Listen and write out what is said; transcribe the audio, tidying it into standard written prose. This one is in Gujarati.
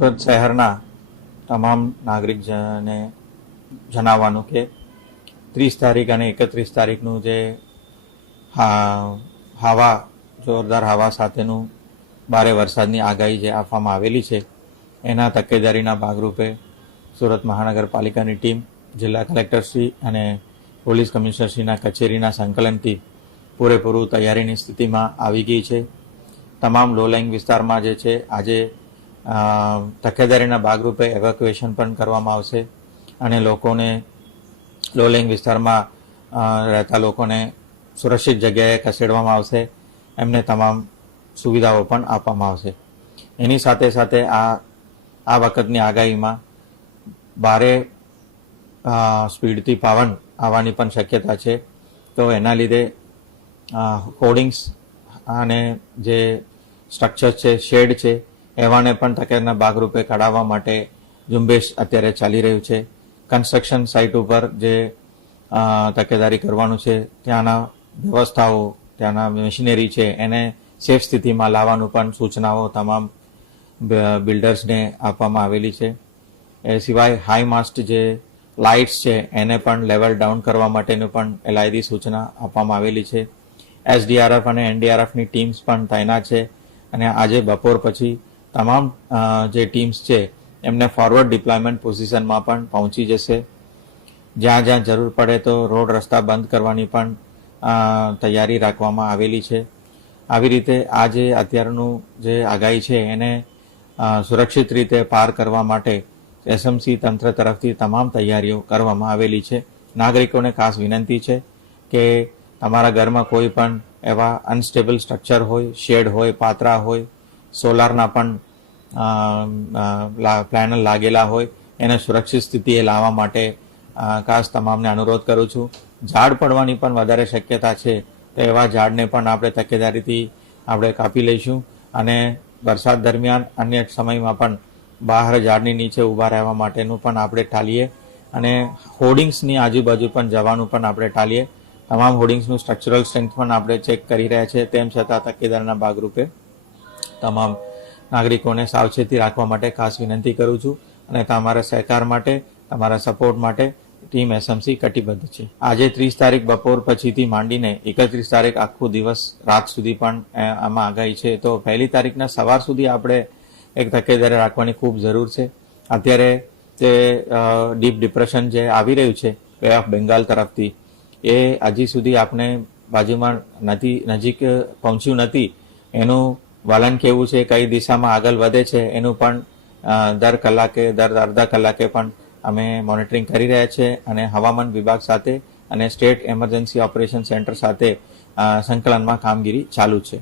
સુરત શહેરના તમામ નાગરિકજનને જણાવવાનું કે 30 તારીખ અને 31 તારીખનું જે જોરદાર હવા સાથેનું ભારે વરસાદની આગાહી જે આપવામાં આવેલી છે એના તકેદારીના ભાગરૂપે સુરત મહાનગરપાલિકાની ટીમ જિલ્લા કલેક્ટરશ્રી અને પોલીસ કમિશનરશ્રીના કચેરીના સંકલનથી પૂરેપૂરું તૈયારીની સ્થિતિમાં આવી ગઈ છે. તમામ લો લાઇંગ વિસ્તારમાં જે છે આજે તકેદારીના ભાગરૂપે એવેક્યુએશન પણ કરવામાં આવશે અને લોકોને લો લાઇંગ વિસ્તારમાં રહેતા લોકોને સુરક્ષિત જગ્યાએ ખસેડવામાં આવશે. એમને તમામ સુવિધાઓ પણ આપવામાં આવશે. એની સાથે સાથે આ વખતની આગાહીમાં ભારે સ્પીડથી પવન આવવાની પણ શક્યતા છે. તો એના લીધે હોર્ડિંગ્સ અને જે સ્ટ્રક્ચર છે, શેડ છે, એવાને પણ તકેદારીના ભાગરૂપે કઢાવવા માટે ઝુંબેશ અત્યારે ચાલી રહ્યું છે. કન્સ્ટ્રક્શન સાઇટ ઉપર જે તકેદારી કરવાનું છે ત્યાંના વ્યવસ્થાઓ, ત્યાંના મશીનરી છે એને સેફ સ્થિતિમાં લાવવાનું પણ સૂચનાઓ તમામ બિલ્ડર્સને આપવામાં આવેલી છે. એ સિવાય હાઈ માસ્ટ જે લાઇટ્સ છે એને પણ લેવલ ડાઉન કરવા માટેનું પણ એલાયદી સૂચના આપવામાં આવેલી છે. એસડીઆરએફ અને એનડીઆરએફની ટીમ્સ પણ તૈનાત છે અને આજે બપોર પછી તમામ જે ટીમ્સ છે એમને ફોરવર્ડ ડિપ્લોયમેન્ટ પોઝિશનમાં પણ પહોંચી જશે. જ્યાં જ્યાં જરૂર પડે તો રોડ રસ્તા બંધ કરવાની પણ તૈયારી રાખવામાં આવેલી છે. આવી રીતે આ જે અત્યારનું જે આગાહી છે એને સુરક્ષિત રીતે પાર કરવા માટે એસએમસી તંત્ર તરફથી તમામ તૈયારીઓ કરવામાં આવેલી છે. નાગરિકોને ખાસ વિનંતી છે કે તમારા ઘરમાં કોઈ પણ એવા અનસ્ટેબલ સ્ટ્રક્ચર હોય, શેડ હોય, પાતરા હોય, સોલારના પણ પેનલ લાગેલા હોય એને સુરક્ષિત સ્થિતિએ લાવવા માટે ખાસ તમામને અનુરોધ કરું છું. ઝાડ પડવાની પણ વધારે શક્યતા છે તો એવા ઝાડને પણ આપણે તકેદારીથી આપણે કાપી લઈશું અને વરસાદ દરમિયાન અન્ય સમયમાં પણ બહાર ઝાડની નીચે ઊભા રહેવા માટેનું પણ આપણે ટાળીએ અને હોર્ડિંગ્સની આજુબાજુ પણ જવાનું પણ આપણે ટાળીએ. તમામ હોર્ડિંગ્સનું સ્ટ્રક્ચરલ સ્ટ્રેન્થ પણ આપણે ચેક કરી રહ્યા છે. તેમ છતાં તકેદારીના ભાગરૂપે તમામ નાગરિકોને સાવચેતી રાખવા માટે ખાસ વિનંતી કરું છું અને તમારા સહકાર માટે, તમારા સપોર્ટ માટે ટીમ એસએમસી કટિબદ્ધ છે. આજે 30 તારીખ બપોર પછીથી માંડીને 31 તારીખ આખો દિવસ રાત સુધી પણ આમાં આગાહી છે. તો 1 તારીખના સવાર સુધી આપણે એક તકેદારી રાખવાની ખૂબ જરૂર છે. અત્યારે તે ડીપ ડિપ્રેશન જે આવી રહ્યું છે બે ઓફ બેંગાલ તરફથી એ હજી સુધી આપણે બાજુમાં નજીક પહોંચ્યું નથી. એનું વલણ કેવું છે, કઈ દિશામાં આગળ વધે છે એનું પણ દર કલાકે, દર અડધા કલાકે પણ અમે મોનિટરિંગ કરી રહ્યા છીએ અને હવામાન વિભાગ સાથે અને સ્ટેટ એમરજન્સી ઓપરેશન સેન્ટર સાથે સંકલનમાં કામગીરી ચાલુ છે.